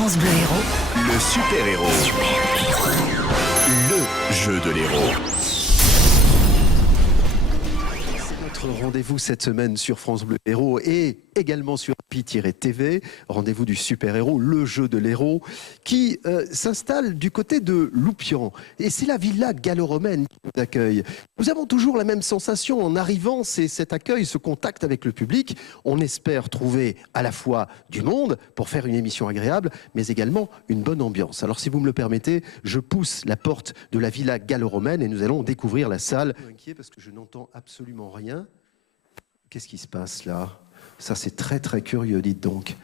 France Bleu Héros. Le super-héros. Le jeu de l'héros. C'est notre rendez-vous cette semaine sur France Bleu Héros et également sur Pi-TV. Rendez-vous du super-héros, le jeu de l'héros, qui s'installe du côté de Loupian. Et c'est la villa gallo-romaine qui nous accueille. Nous avons toujours la même sensation en arrivant, c'est cet accueil, ce contact avec le public. On espère trouver à la fois du monde pour faire une émission agréable, mais également une bonne ambiance. Alors si vous me le permettez, je pousse la porte de la villa gallo-romaine et nous allons découvrir la salle. Je suis inquiet parce que je n'entends absolument rien. Qu'est-ce qui se passe là ? Ça, c'est très, très curieux, dites donc.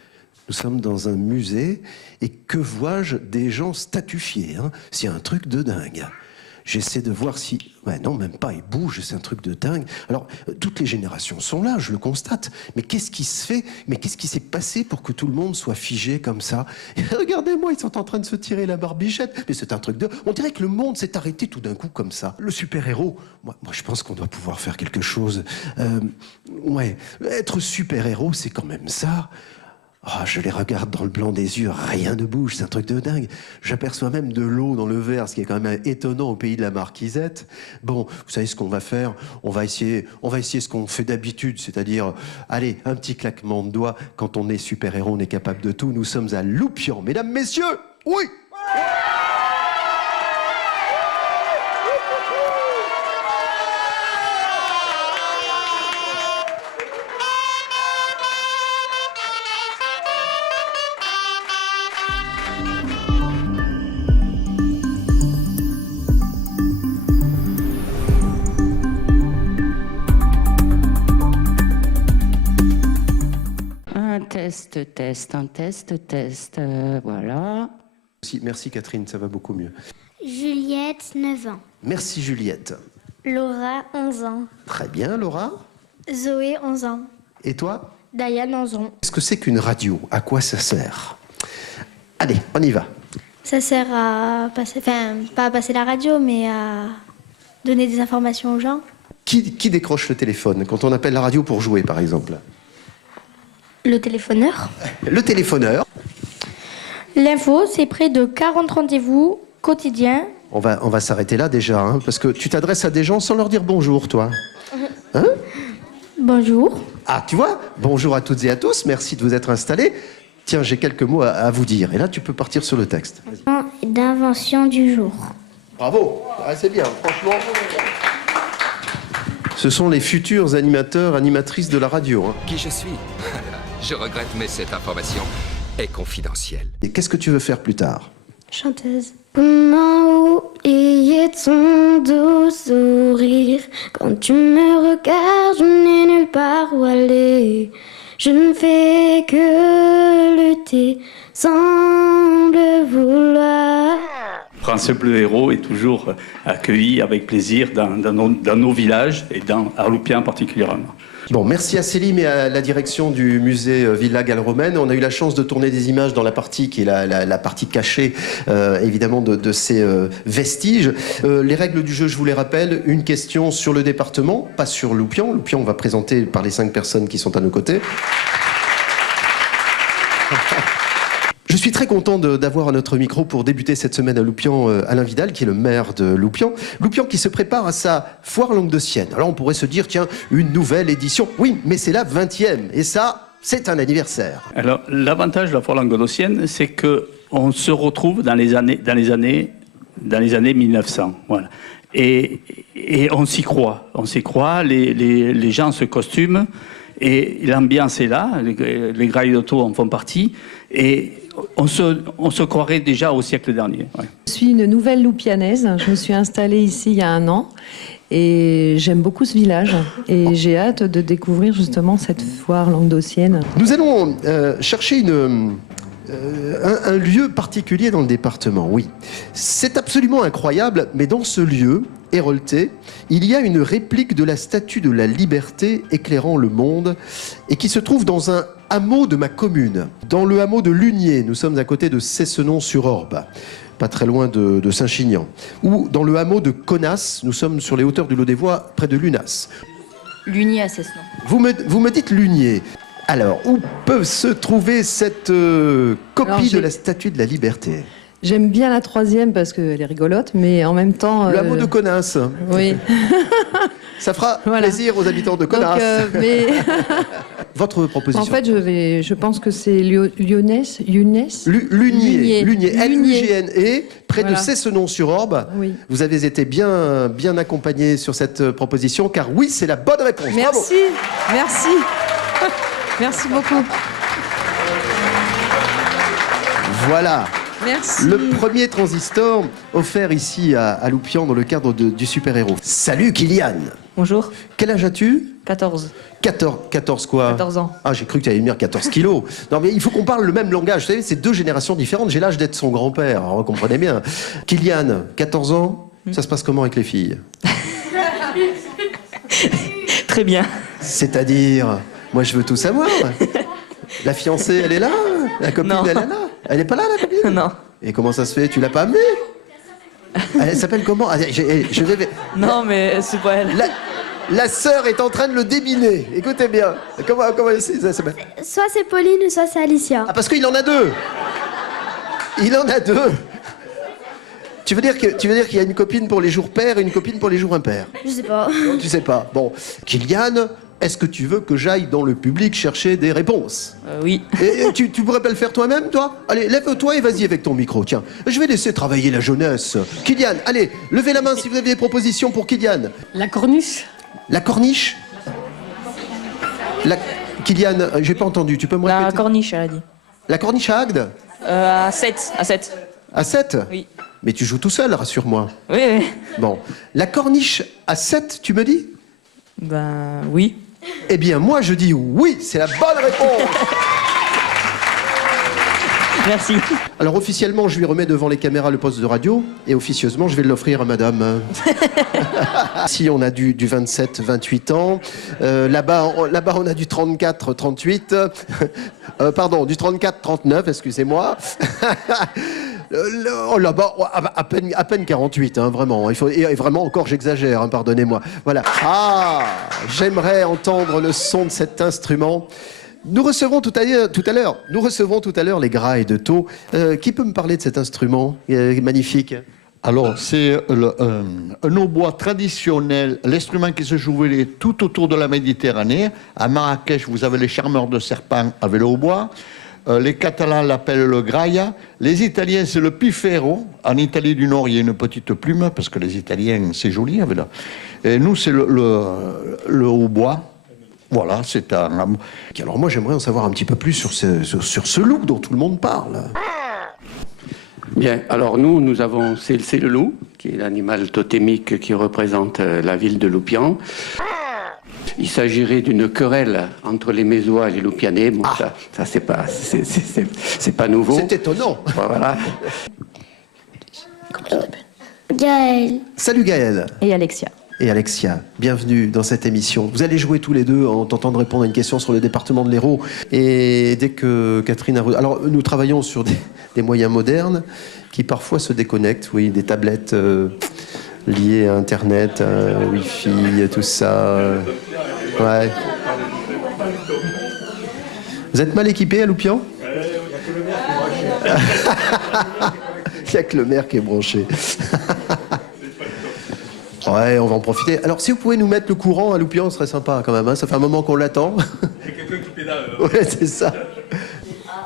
Nous sommes dans un musée et que vois-je des gens statufiés, hein ? C'est un truc de dingue. J'essaie de voir si... Ouais, non, même pas, ils bougent, c'est un truc de dingue. Alors, toutes les générations sont là, je le constate. Mais qu'est-ce qui se fait ? Mais qu'est-ce qui s'est passé pour que tout le monde soit figé comme ça ? Et regardez-moi, ils sont en train de se tirer la barbichette. Mais c'est un truc de... On dirait que le monde s'est arrêté tout d'un coup comme ça. Le super-héros, moi je pense qu'on doit pouvoir faire quelque chose. Ouais, être super-héros, c'est quand même ça. Oh, je les regarde dans le blanc des yeux, rien ne bouge, c'est un truc de dingue. J'aperçois même de l'eau dans le verre, ce qui est quand même étonnant au pays de la Marquisette. Bon, vous savez ce qu'on va faire ? On va essayer ce qu'on fait d'habitude, c'est-à-dire, allez, un petit claquement de doigts. Quand on est super-héros, on est capable de tout. Nous sommes à Loupian, mesdames, messieurs. Oui. Test, voilà. Merci Catherine, ça va beaucoup mieux. Juliette, 9 ans. Merci Juliette. Laura, 11 ans. Très bien Laura. Zoé, 11 ans. Et toi ? Diane, 11 ans. Qu'est-ce que c'est qu'une radio ? À quoi ça sert ? Allez, on y va. Ça sert à passer, pas à passer la radio, mais à donner des informations aux gens. Qui décroche le téléphone quand on appelle la radio pour jouer, par exemple ? Le téléphoneur. Le téléphoneur. L'info, c'est près de 40 rendez-vous quotidiens. On va s'arrêter là déjà, hein, parce que tu t'adresses à des gens sans leur dire bonjour, toi. Hein ? Bonjour. Ah, tu vois ? Bonjour à toutes et à tous, merci de vous être installés. Tiens, j'ai quelques mots à vous dire. Et là, tu peux partir sur le texte. D'invention du jour. Bravo, ah, c'est bien, franchement. Ce sont les futurs animateurs, animatrices de la radio. Hein. Qui je suis ? Je regrette, mais cette information est confidentielle. Et qu'est-ce que tu veux faire plus tard ? Chanteuse. Comment oublier ton doux sourire ? Quand tu me regardes, je n'ai nulle part où aller. Je ne fais que lutter, semble vouloir. France Bleu Héros est toujours accueilli avec plaisir dans nos villages et à Loupian particulièrement. Bon, merci à Célim et à la direction du musée Villa Gallo-Romaine. On a eu la chance de tourner des images dans la partie qui est la partie cachée, évidemment, de ces vestiges. Les règles du jeu, je vous les rappelle. Une question sur le département, pas sur Loupian. Loupian, on va présenter par les 5 personnes qui sont à nos côtés. Je suis très content d'avoir à notre micro pour débuter cette semaine à Loupian Alain Vidal, qui est le maire de Loupian. Loupian qui se prépare à sa foire languedocienne. Alors on pourrait se dire, tiens, une nouvelle édition. Oui, mais c'est la 20e. Et ça, c'est un anniversaire. Alors l'avantage de la foire languedocienne, c'est qu'on se retrouve dans les années 1900. Voilà. Et on s'y croit. Les gens se costument. Et l'ambiance est là, les grailles d'auto en font partie, et on se croirait déjà au siècle dernier. Ouais. Je suis une nouvelle loupianaise, je me suis installée ici il y a 1 an, et j'aime beaucoup ce village, et j'ai hâte de découvrir justement cette foire languedocienne. Nous allons chercher un lieu particulier dans le département, oui. C'est absolument incroyable, mais dans ce lieu, hérolté, il y a une réplique de la statue de la liberté éclairant le monde et qui se trouve dans un hameau de ma commune, dans le hameau de Lunier. Nous sommes à côté de Cessenon-sur-Orbe, pas très loin de Saint-Chinian. Ou dans le hameau de Connas, nous sommes sur les hauteurs du Lot-des-Voix, près de Lunas. Lunier à Cessenon. Vous me dites Lunier. Alors, où peut se trouver cette copie Alors, de la Statue de la Liberté? J'aime bien la troisième parce qu'elle est rigolote, mais en même temps... Le hameau de Connasse. Oui. Ça fera Voilà. plaisir aux habitants de Connasse. Donc, mais... Votre proposition? En fait, je pense que c'est Lunier. Lunier, L-U-G-N-E, près Voilà. de Cessenon-sur-Orbe. Oui. Vous avez été bien accompagné sur cette proposition, car oui, c'est la bonne réponse. Bravo. Merci, merci. Merci beaucoup. Voilà. Merci. Le premier transistor offert ici à Loupian dans le cadre du super-héros. Salut Kylian. Bonjour, Quel âge as-tu? 14. 14 quoi? 14 ans. Ah, j'ai cru que tu allais me dire 14 kilos. Non, mais il faut qu'on parle le même langage. Vous savez, c'est deux générations différentes. J'ai l'âge d'être son grand-père, alors vous comprenez bien. Kylian, 14 ans, ça se passe comment avec les filles? Très bien. C'est-à-dire, moi je veux tout savoir. La fiancée, elle est là? La copine, Non. elle est là? Elle est pas là, la copine? Non. Et comment ça se fait? Tu l'as pas amenée? Elle s'appelle comment? Ah, je vais... Non, mais c'est pas elle. La sœur est en train de le débiner. Écoutez bien. Comment ça s'appelle? Soit c'est Pauline, soit c'est Alicia. Ah, parce qu'il en a deux. Il en a deux. Tu veux dire qu'il y a une copine pour les jours pairs et une copine pour les jours impairs? Je sais pas. Tu sais pas. Bon. Kylian, est-ce que tu veux que j'aille dans le public chercher des réponses? Oui. Et tu pourrais pas le faire toi-même, toi? Allez, lève-toi et vas-y avec ton micro. Tiens, je vais laisser travailler la jeunesse. Kylian, allez, levez la main si vous avez des propositions pour Kylian. La corniche. La corniche? Kylian, j'ai pas entendu. Tu peux me La répéter? corniche, elle a dit. La corniche à Agde? À 7. À 7. À 7? Oui. Mais tu joues tout seul, rassure-moi. Oui, oui. Bon. La corniche à 7, tu me dis? Ben, oui. Eh bien, moi, je dis oui, c'est la bonne réponse. Merci. Alors, officiellement, je lui remets devant les caméras le poste de radio, et officieusement, je vais l'offrir à madame. Si on a du 27, 28 ans. Là-bas, on a du 34, 38. Pardon, du 34, 39, excusez-moi. Là-bas, à peine 48, hein, vraiment. Et vraiment, encore, j'exagère, hein, pardonnez-moi. Voilà. Ah, j'aimerais entendre le son de cet instrument. Nous recevrons tout à l'heure les grailles de taux. Qui peut me parler de cet instrument magnifique? Alors, c'est un hautbois traditionnel, l'instrument qui se jouait tout autour de la Méditerranée. À Marrakech, vous avez les charmeurs de serpents avec le hautbois. Les Catalans l'appellent le graia. Les Italiens, c'est le pifero. En Italie du Nord, il y a une petite plume, parce que les Italiens, c'est joli. Avec là. Et nous, c'est le hautbois. Voilà, c'est un... Alors moi, j'aimerais en savoir un petit peu plus sur ce loup dont tout le monde parle. Bien, alors nous avons, c'est le loup, qui est l'animal totémique qui représente la ville de Loupian. Il s'agirait d'une querelle entre les Mésois et les Loupianais. Bon, ça c'est pas nouveau. C'est étonnant. Voilà. Gaël. Salut Gaël. Et Alexia. Et Alexia, bienvenue dans cette émission. Vous allez jouer tous les deux en tentant de répondre à une question sur le département de l'Hérault. Et dès que Catherine a... Alors, nous travaillons sur des moyens modernes qui parfois se déconnectent. Oui, des tablettes liées à Internet, Wi-Fi, tout ça. Ouais. Vous êtes mal équipé à Loupian? Il n'y a que le maire qui est branché. Ouais, on va en profiter. Alors, si vous pouvez nous mettre le courant à Loupian, ce serait sympa quand même. Hein, ça fait un moment qu'on l'attend. Il y a quelqu'un qui pédale. Ouais, c'est ça.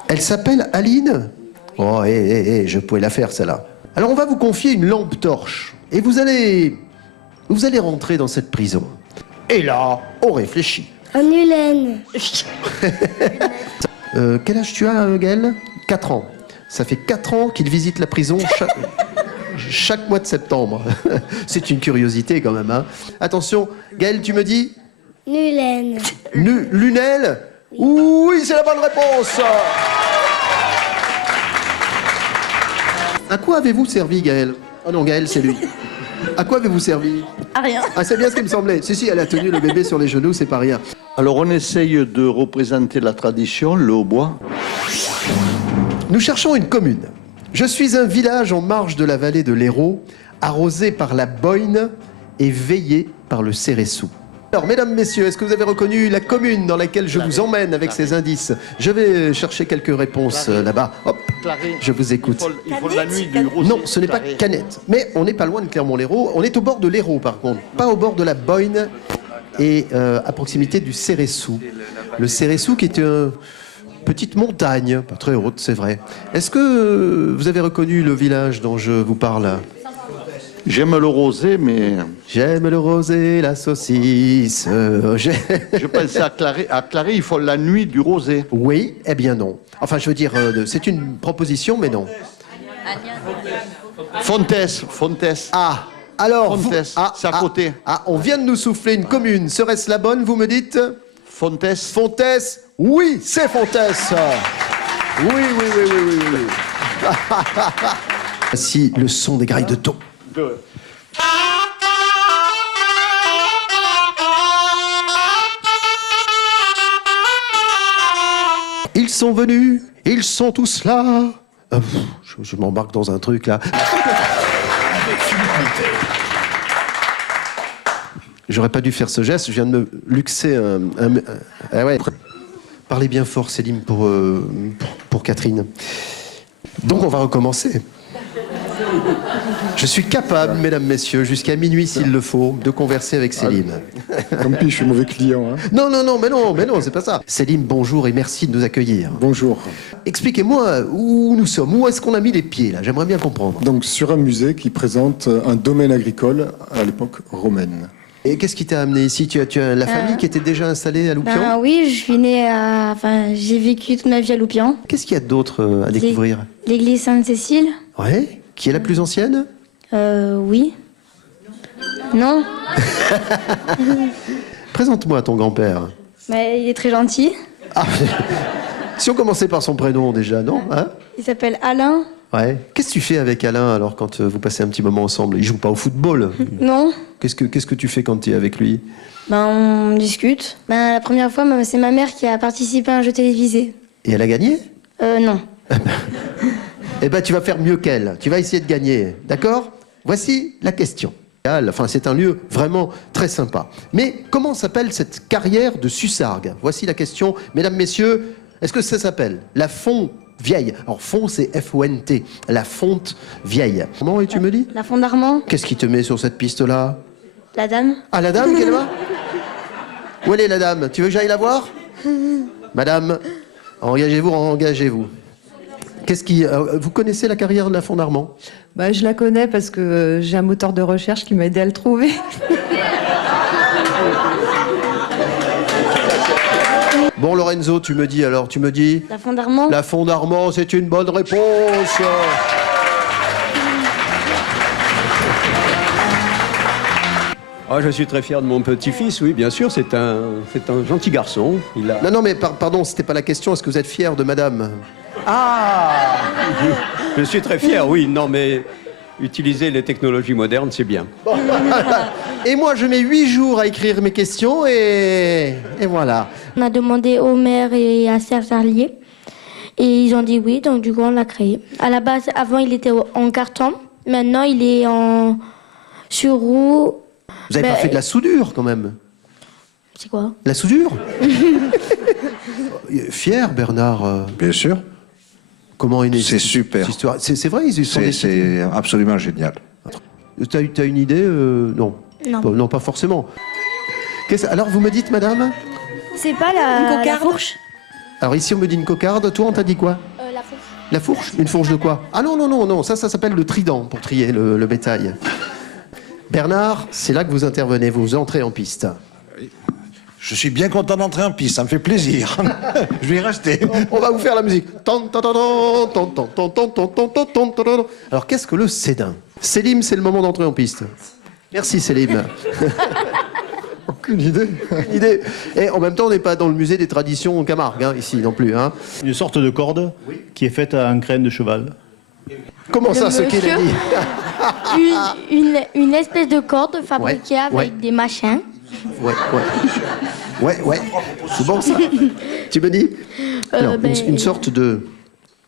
Elle s'appelle Aline. Oh, je pouvais la faire, celle-là. Alors, on va vous confier une lampe torche. Et vous allez rentrer dans cette prison. Et là, on réfléchit. En Hulaine. Quel âge tu as, Gaël? 4 ans. Ça fait 4 ans qu'il visite la prison chaque mois de septembre. C'est une curiosité quand même. Hein. Attention, Gaël, tu me dis? Nulaine. Lunel? Oui, c'est la bonne réponse. À quoi avez-vous servi, Gaël? Oh non, Gaël, c'est lui. À quoi avez-vous servi? À rien. Ah, c'est bien ce qui me semblait. Si, elle a tenu le bébé sur les genoux, c'est pas rien. Alors, on essaye de représenter la tradition, le hautbois. Nous cherchons une commune. Je suis un village en marge de la vallée de l'Hérault, arrosé par la Boyne et veillé par le Céressou. Alors, mesdames, messieurs, est-ce que vous avez reconnu la commune dans laquelle je vous emmène avec ces indices? Je vais chercher quelques réponses là-bas. Hop, je vous écoute. Il faut la nuit du Rosé. Non, ce n'est pas Canette. Mais on n'est pas loin de Clermont-Lérault. On est au bord de l'Hérault, par contre. Pas au bord de la Boyne et à proximité du Céressou. Le Céressou qui est une petite montagne, pas très haute, c'est vrai. Est-ce que vous avez reconnu le village dont je vous parle? J'aime le rosé, mais J'aime le rosé, la saucisse. je pensais à Claré, il faut la nuit du rosé. Oui, eh bien non. Enfin, je veux dire, c'est une proposition, mais non. Fontes. Ah, alors... Fontes, c'est à côté. On vient de nous souffler une commune. Serait-ce la bonne, vous me dites? Fontes. Fontes, oui, c'est Fontes. Oui. Voici le son des grailles de taux. Ils sont venus, ils sont tous là. Je m'embarque dans un truc là. J'aurais pas dû faire ce geste, je viens de me luxer ah ouais. Parlez bien fort, Céline, pour Catherine. Donc on va recommencer. Je suis capable, mesdames, messieurs, jusqu'à minuit s'il le faut, de converser avec Céline. Tant pis, je suis mauvais client. Hein. Mais non, c'est pas ça. Céline, bonjour et merci de nous accueillir. Bonjour. Expliquez-moi où nous sommes, où est-ce qu'on a mis les pieds là? J'aimerais bien comprendre. Donc sur un musée qui présente un domaine agricole à l'époque romaine. Et qu'est-ce qui t'a amené ici? Tu as la famille qui était déjà installée à Loupian? Oui, je suis née à... Enfin, j'ai vécu toute ma vie à Loupian. Qu'est-ce qu'il y a d'autre à découvrir? L'église Sainte-Cécile. Ouais. Qui est la plus ancienne? Oui. Non. Présente-moi ton grand-père. Mais il est très gentil. Ah, si on commençait par son prénom déjà, non hein? Il s'appelle Alain. Ouais. Qu'est-ce que tu fais avec Alain alors quand vous passez un petit moment ensemble? Il joue pas au football? Non. Qu'est-ce que tu fais quand tu es avec lui? On discute. La première fois, c'est ma mère qui a participé à un jeu télévisé. Et elle a gagné? Non. Eh ben, tu vas faire mieux qu'elle. Tu vas essayer de gagner. D'accord? Voici la question. Enfin, c'est un lieu vraiment très sympa. Mais comment s'appelle cette carrière de Sussargues? Voici la question. Mesdames, messieurs, est-ce que ça s'appelle la Fonte Vieille? Alors, Font, c'est F-O-N-T. La Fonte Vieille. Comment, et tu me dis? La Fonte d'Armand. Qu'est-ce qui te met sur cette piste-là? La dame. Ah, la dame, qu'elle est là? Où elle est, la dame? Tu veux que j'aille la voir? Madame, engagez-vous. Qu'est-ce qui... vous connaissez la carrière de la Fonte d'Armand? Je la connais parce que j'ai un moteur de recherche qui m'a aidé à le trouver. Bon, Lorenzo, tu me dis alors, La Fonte d'Armand. La Fonte d'Armand, c'est une bonne réponse. Je suis très fier de mon petit-fils, oui, bien sûr, c'est un gentil garçon. Non, mais pardon, c'était pas la question. Est-ce que vous êtes fier de madame? Ah Je suis très fier, oui, non, mais utiliser les technologies modernes, c'est bien. Bon. Et moi, je mets 8 jours à écrire mes questions et voilà. On a demandé au maire et à Serge Sarlier et ils ont dit oui, donc du coup on l'a créé. À la base, avant il était en carton, maintenant il est sur roue. Vous avez pas fait de la soudure quand même? C'est quoi? La soudure? Fier, Bernard? Bien sûr. Comment est née C'est super. C'est vrai, ils sont des... C'est absolument génial. T'as une idée? Non. Non. Non, pas forcément. Alors, vous me dites, madame? C'est pas la fourche? Alors, ici, on me dit une cocarde. Toi, on t'a dit quoi? La fourche. La fourche? Une fourche de quoi? Ah non, ça s'appelle le trident pour trier le bétail. Bernard, c'est là que vous intervenez, vous entrez en piste. Je suis bien content d'entrer en piste, ça me fait plaisir. Je vais y rester. On va vous faire la musique. Alors, qu'est-ce que le Cédin? Célim, c'est le moment d'entrer en piste. Merci, Célim. Aucune idée. Et en même temps, on n'est pas dans le musée des traditions en Camargue, ici non plus. Une sorte de corde qui est faite en crâne de cheval. Comment ça, ce qu'il a dit? Une espèce de corde fabriquée avec des machins. Ouais. C'est bon, ça? Tu me dis? Alors, une sorte de...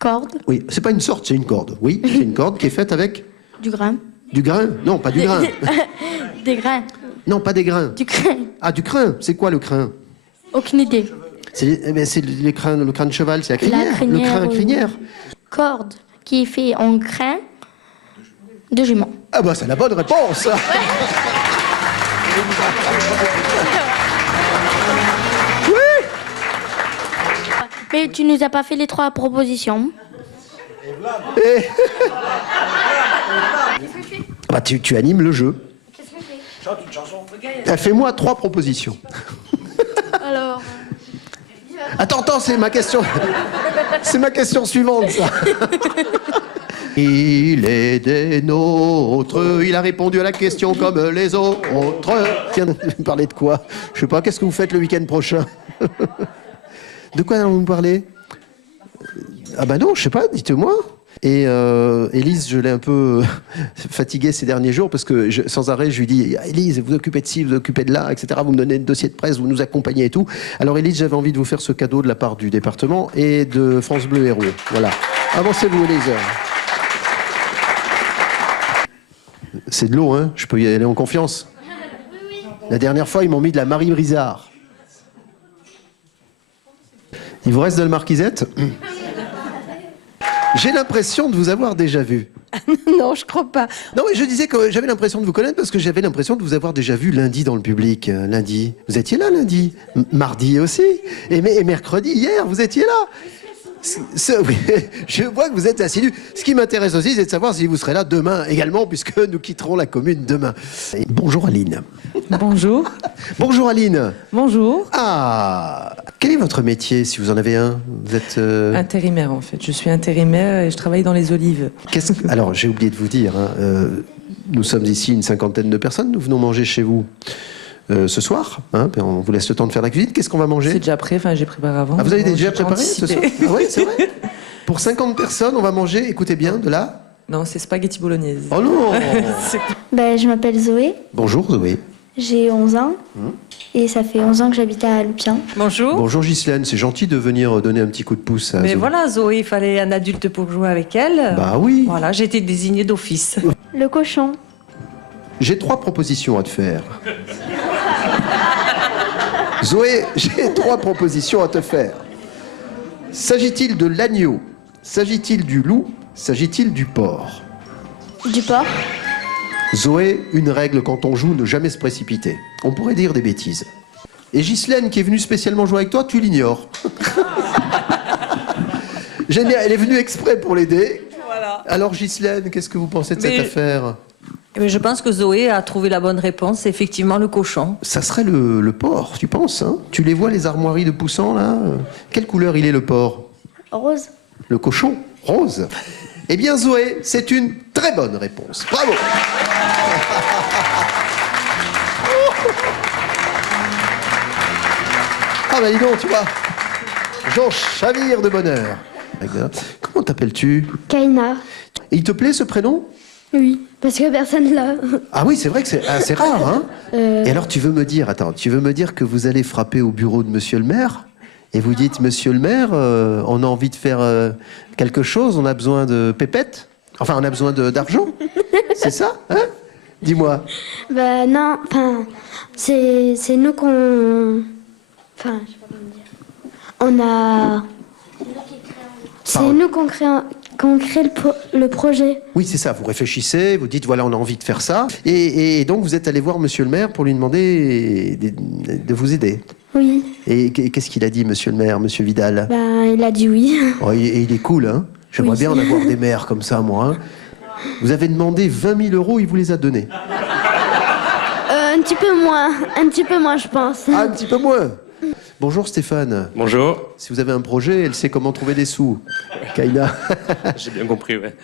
Corde. Oui, c'est pas une sorte, c'est une corde. Oui, c'est une corde qui est faite avec... Du grain. Du grain? Non, pas du grain. Des grains. Non, pas des grains. Du crin. Ah, du crin. C'est quoi le crin? Aucune idée. C'est le crâne de cheval, c'est la crinière. La crinière, le crin oui. crinière. Corde qui est fait en crin de jument. Ah bah c'est la bonne réponse. Mais tu nous as pas fait les 3 propositions. Et... bah, tu animes le jeu. Qu'est-ce que c'est? Chante une chanson. Fais-moi 3 propositions. Alors... Attends, c'est ma question. C'est ma question suivante, ça. Il est des nôtres, il a répondu à la question comme les autres. Tiens, vous parlez de quoi? Je sais pas, qu'est-ce que vous faites le week-end prochain? De quoi allons-nous parler? Ah bah non, je sais pas, dites-moi. Et Élise, je l'ai un peu fatiguée ces derniers jours parce que sans arrêt, je lui dis « Élise, vous occupez de ci, vous occupez de là, etc. Vous me donnez le dossier de presse, vous nous accompagnez et tout. » Alors Élise, j'avais envie de vous faire ce cadeau de la part du département et de France Bleu Héros. Voilà. Avancez-vous, Élise. C'est de l'eau, hein? Je peux y aller en confiance. La dernière fois, ils m'ont mis de la Marie Brizard. Il vous reste de la marquisette? J'ai l'impression de vous avoir déjà vu. Non, je crois pas. Non, mais je disais que j'avais l'impression de vous connaître parce que j'avais l'impression de vous avoir déjà vu lundi dans le public. Lundi. Vous étiez là lundi. Mardi aussi. Et mercredi, hier, vous étiez là. Oui, je vois que vous êtes assidu. Ce qui m'intéresse aussi, c'est de savoir si vous serez là demain également, puisque nous quitterons la commune demain. Et bonjour Aline. Bonjour. Bonjour Aline. Bonjour. Ah, quel est votre métier, si vous en avez un? Vous êtes... Intérimaire, en fait. Je suis intérimaire et je travaille dans les olives. Alors, j'ai oublié de vous dire, hein, nous sommes ici une 50aine de personnes. Nous venons manger chez vous ce soir. Hein, on vous laisse le temps de faire la cuisine. Qu'est-ce qu'on va manger? C'est déjà prêt, enfin j'ai préparé avant. Ah, vous avez Bon, déjà j'ai préparé ce soir? anticipé. Ah oui, c'est vrai. Pour 50 personnes, on va manger, écoutez bien, de là. Non, c'est spaghetti bolognaise. Oh non. Ben, je m'appelle Zoé, Bonjour Zoé. j'ai 11 ans et ça fait 11 ans que j'habite à Loupien. Bonjour. Bonjour Ghislaine, c'est gentil de venir donner un petit coup de pouce à Mais Zoé. voilà, Zoé, il fallait un adulte pour jouer avec elle. Bah oui. Voilà, j'ai été désignée d'office. Le cochon. J'ai 3 propositions à te faire. Zoé, j'ai 3 propositions à te faire. S'agit-il de l'agneau? S'agit-il du loup? S'agit-il du porc? Du porc. Zoé, une règle quand on joue, ne jamais se précipiter. On pourrait dire des bêtises. Et Ghislaine, qui est venue spécialement jouer avec toi, tu l'ignores. J'aime bien, elle est venue exprès pour l'aider. Voilà. Alors Ghislaine, qu'est-ce que vous pensez de cette affaire? Mais je pense que Zoé a trouvé la bonne réponse, c'est effectivement le cochon. Ça serait le porc, tu penses, hein? Tu les vois, les armoiries de poussants, là? Quelle couleur il est, le porc? Rose. Le cochon? Rose. Eh bien, Zoé, c'est une très bonne réponse. Bravo. Ah bah dis donc, tu vois, j'en chavire de bonheur. Comment t'appelles-tu? Kaina. Et il te plaît ce prénom? Oui, parce que personne l'a. Ah oui, c'est vrai que c'est assez rare, hein? Et alors tu veux me dire que vous allez frapper au bureau de Monsieur le maire et vous dites, Monsieur le maire, on a envie de faire quelque chose, on a besoin de pépettes, enfin on a besoin d'argent, c'est ça, hein? Dis-moi. Bah non, enfin, c'est nous qu'on... Enfin, je sais pas comment dire. On a... C'est nous qu'on crée le projet. Oui, c'est ça, vous réfléchissez, vous dites, voilà, on a envie de faire ça, et donc vous êtes allé voir Monsieur le maire pour lui demander de vous aider. Oui. Et qu'est-ce qu'il a dit, Monsieur le maire, Monsieur Vidal? Ben, il a dit oui. Oh, et il est cool, hein? J'aimerais bien en avoir des maires comme ça, moi. Hein. Vous avez demandé 20 000 euros, il vous les a donnés. Un petit peu moins, je pense. Ah, un petit peu moins. Bonjour Stéphane. Bonjour. Si vous avez un projet, elle sait comment trouver des sous. Kaina. J'ai bien compris, ouais.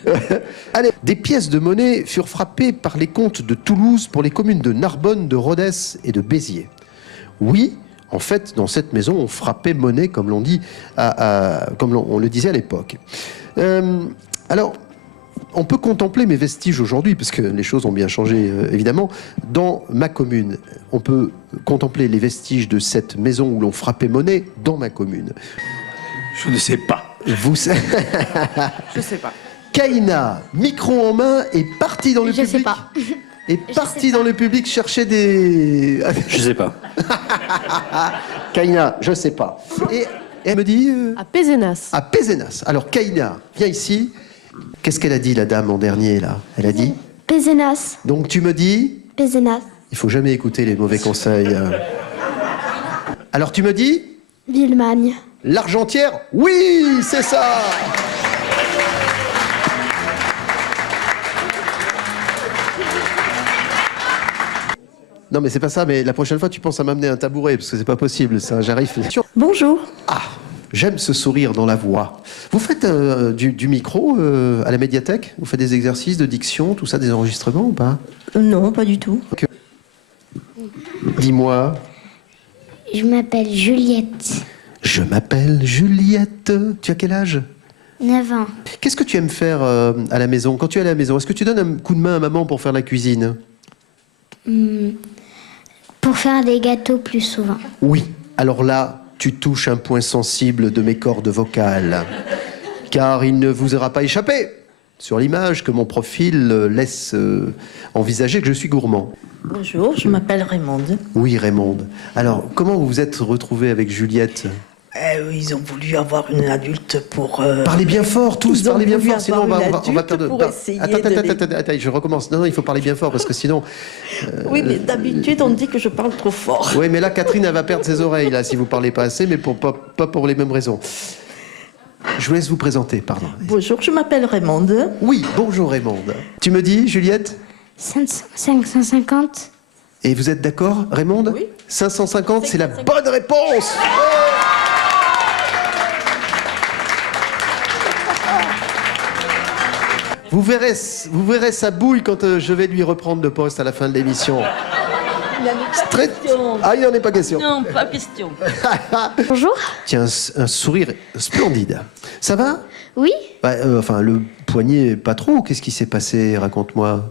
Allez, des pièces de monnaie furent frappées par les comtes de Toulouse pour les communes de Narbonne, de Rodez et de Béziers. Oui, en fait, dans cette maison, on frappait monnaie, comme l'on dit, comme on le disait à l'époque. Alors, on peut contempler mes vestiges aujourd'hui, parce que les choses ont bien changé, évidemment. Dans ma commune, on peut contempler les vestiges de cette maison où l'on frappait monnaie dans ma commune. Je ne sais pas. Vous savez... Je sais pas. Kaina, micro en main, est partie dans le public. Je sais pas. est partie dans le public chercher des... Je sais pas. Kaina, je sais pas. Et elle me dit... À Pézenas. À Pézenas. Alors Kaina, viens ici. Qu'est-ce qu'elle a dit, la dame, en dernier, là? Elle a dit... Pézenas. Donc tu me dis... Pézenas. Il faut jamais écouter les mauvais conseils. Alors tu me dis... Villemagne. L'Argentière? Oui, c'est ça. Non mais c'est pas ça, mais la prochaine fois tu penses à m'amener un tabouret, parce que c'est pas possible, ça, j'arrive... Bonjour. Ah, j'aime ce sourire dans la voix. Vous faites du micro à la médiathèque? Vous faites des exercices de diction, tout ça, des enregistrements ou pas? Non, pas du tout. Dis-moi. Je m'appelle Juliette. Je m'appelle Juliette. Tu as quel âge? 9 ans. Qu'est-ce que tu aimes faire à la maison? Quand tu es à la maison, est-ce que tu donnes un coup de main à maman pour faire la cuisine? Pour faire des gâteaux plus souvent. Oui. Alors là, tu touches un point sensible de mes cordes vocales. Car il ne vous aura pas échappé sur l'image que mon profil laisse envisager que je suis gourmand. Bonjour, je m'appelle Raymonde. Oui, Raymonde. Alors, comment vous vous êtes retrouvé avec Juliette? Ils ont voulu avoir une adulte pour... Parlez bien fort, tous, parlez bien fort, sinon on va perdre... pour essayer Attends, je recommence. Non, il faut parler bien fort, parce que sinon... Oui, mais d'habitude, on dit que je parle trop fort. Oui, mais là, Catherine, elle va perdre ses oreilles, là, si vous parlez pas assez, mais pas pour les mêmes raisons. Je vous laisse vous présenter, pardon. Bonjour, je m'appelle Raymonde. Oui, bonjour Raymonde. Tu me dis, Juliette? 550. Et vous êtes d'accord, Raymonde? Oui. 550, c'est la bonne réponse. Vous verrez sa bouille quand je vais lui reprendre le poste à la fin de l'émission. Ah, il n'en est pas question. Non, pas question. Bonjour. Tiens, un sourire splendide. Ça va? Oui. Enfin, le poignet, pas trop. Qu'est-ce qui s'est passé? Raconte-moi.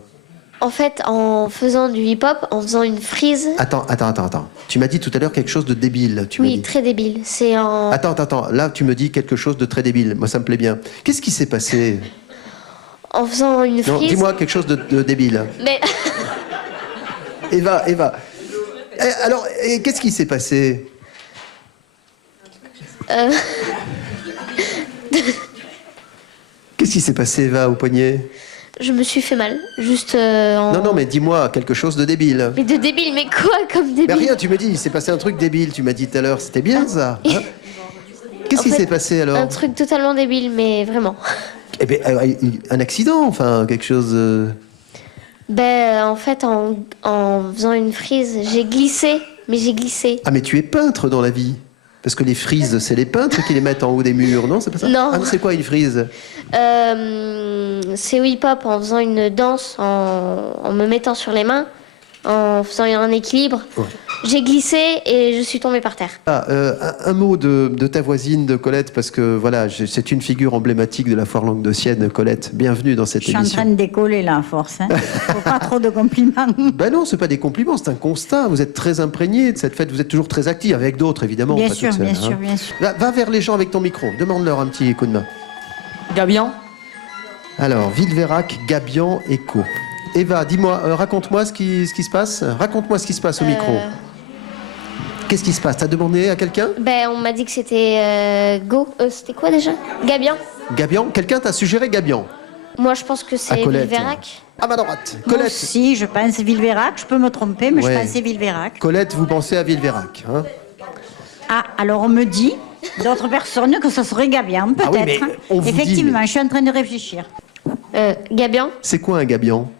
En fait, en faisant du hip-hop, en faisant une frise... Attends. Tu m'as dit tout à l'heure quelque chose de débile. Tu m'as Oui, dit. très débile. C'est en... Attends. Là, tu me dis quelque chose de très débile. Moi, ça me plaît bien. Qu'est-ce qui s'est passé? En faisant une frise... Non, dis-moi quelque chose de débile. Mais... Eva. Alors, qu'est-ce qui s'est passé? Qu'est-ce qui s'est passé, Eva, au poignet? Je me suis fait mal. Juste Non, mais dis-moi quelque chose de débile. Mais de débile, mais quoi comme débile? Mais rien, tu me dis, il s'est passé un truc débile. Tu m'as dit tout à l'heure, c'était bien ça. Hein? Qu'est-ce qui s'est passé alors? Un truc totalement débile, mais vraiment. Eh bien, un accident, enfin, quelque chose... En fait, en faisant une frise, j'ai glissé. Ah, mais tu es peintre dans la vie? Parce que les frises, c'est les peintres qui les mettent en haut des murs, non? C'est pas ça? Non. Ah, c'est quoi une frise? C'est au hip-hop, en faisant une danse, en me mettant sur les mains, en faisant un équilibre. Ouais. J'ai glissé et je suis tombée par terre. Un mot de ta voisine, de Colette, parce que voilà, c'est une figure emblématique de la foire languedocienne, Colette. Bienvenue dans cette émission. Je suis en train de décoller là, à force. Hein. Faut pas trop de compliments. Ben non, c'est pas des compliments, c'est un constat. Vous êtes très imprégné de cette fête, vous êtes toujours très actif, avec d'autres évidemment. Bien pas sûr, toute seule, bien hein. sûr, bien sûr. Va vers les gens avec ton micro, demande-leur un petit coup de main. Gabian. Alors, Villeveyrac, Gabian, Écho. Eva, dis-moi, raconte-moi ce qui se passe. Raconte-moi ce qui se passe au micro. Qu'est-ce qui se passe? T'as demandé à quelqu'un? On m'a dit que c'était c'était quoi déjà? Gabian. Gabian? Quelqu'un t'a suggéré Gabian? Moi, je pense que c'est Villeveyrac. À ma droite. Moi Colette. aussi, je pense Villeveyrac. Je peux me tromper, mais Ouais. je pensais Villeveyrac. Colette, vous pensez à Villeveyrac, hein? Ah, alors on me dit, d'autres personnes, que ce serait Gabian, peut-être. Ah oui, mais on vous dit, Effectivement, mais- je suis en train de réfléchir. Gabian. C'est quoi un gabian?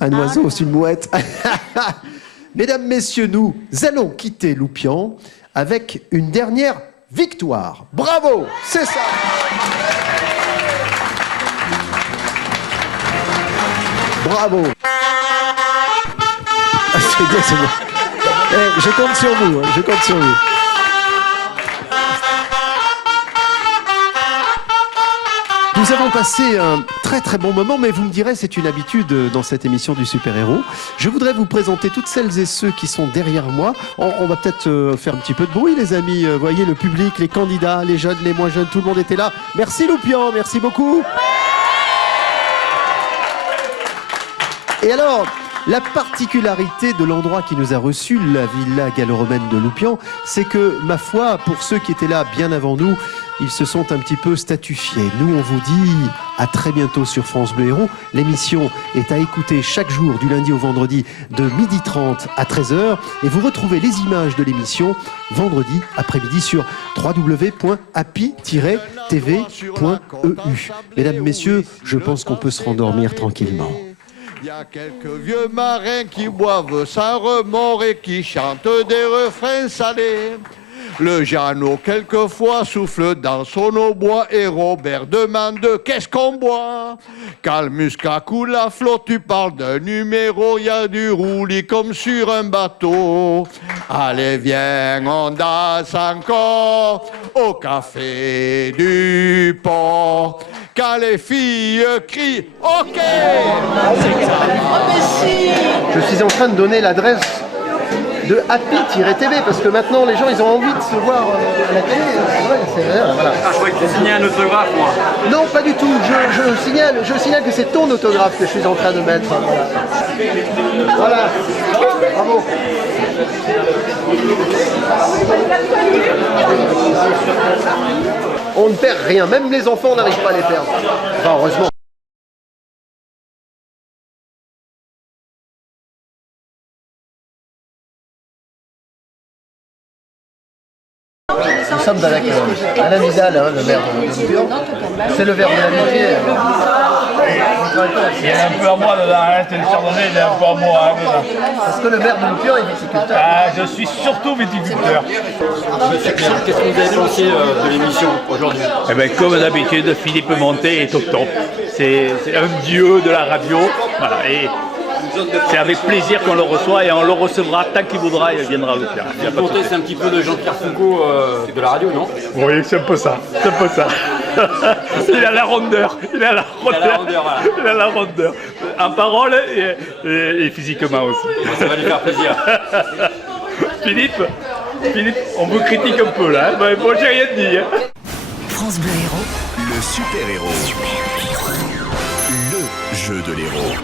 Un oiseau, c'est une mouette. Mesdames, messieurs, nous allons quitter Loupian avec une dernière victoire. Bravo, c'est ça. Bravo. C'est bien, c'est bon. Je compte sur vous, je compte sur vous. Nous avons passé un très très bon moment, mais vous me direz, c'est une habitude dans cette émission du super-héros. Je voudrais vous présenter toutes celles et ceux qui sont derrière moi. On va peut-être faire un petit peu de bruit, les amis. Vous voyez, le public, les candidats, les jeunes, les moins jeunes, tout le monde était là. Merci Loupian, merci beaucoup. Et alors, La particularité de l'endroit qui nous a reçus, la villa gallo-romaine de Loupian, c'est que, ma foi, pour ceux qui étaient là bien avant nous, ils se sont un petit peu statufiés. Nous, on vous dit à très bientôt sur France Bleu Héros. L'émission est à écouter chaque jour du lundi au vendredi de 12h30 à 13h. Et vous retrouvez les images de l'émission vendredi après-midi sur www.happy-tv.eu. Mesdames, messieurs, je pense qu'on peut se rendormir tranquillement. Il y a quelques vieux marins qui boivent sans remords et qui chantent des refrains salés. Le Jeannot quelquefois souffle dans son hautbois et Robert demande qu'est-ce qu'on boit. Quand le muscat coule à flot, tu parles d'un numéro, il y a du roulis comme sur un bateau. Allez viens, on danse encore au café du port. Quand les filles crient OK. Je suis en train de donner l'adresse de Happy-TV parce que maintenant les gens ils ont envie de se voir à la télé. Voilà. Ah, je croyais que tu signais un autographe, moi. Non, pas du tout. Je signale que c'est ton autographe que je suis en train de mettre. Voilà. Bravo. On ne perd rien. Même les enfants, on n'arrive pas à les perdre. Enfin, heureusement. Nous sommes avec Alain Vidal, hein, le maire de Loupian. C'est le verre de l'amitié. Il est un peu à moi dedans, hein, c'est le chardonnay, il est un peu à moi. Hein, parce que le maire de Loupian est viticulteur. Ah, je suis surtout viticulteur. Qu'est-ce que vous avez pensé de l'émission aujourd'hui? Eh ben, comme d'habitude, Philippe Montet est au top. C'est un dieu de la radio. Voilà, et c'est avec plaisir qu'on le reçoit et on le recevra tant qu'il voudra et il viendra à Loupian. Montet, c'est un petit peu de Jean-Pierre Foucault de la radio, non? Vous voyez que c'est un peu ça. C'est un peu ça. Il a la rondeur. Il a la rondeur. Il a la rondeur. En parole et physiquement aussi. Ça va lui faire plaisir. Philippe, on vous critique un peu là. Bon, j'ai rien dit. Hein. France Bleu Héros. Le super-héros. Le jeu de l'héros.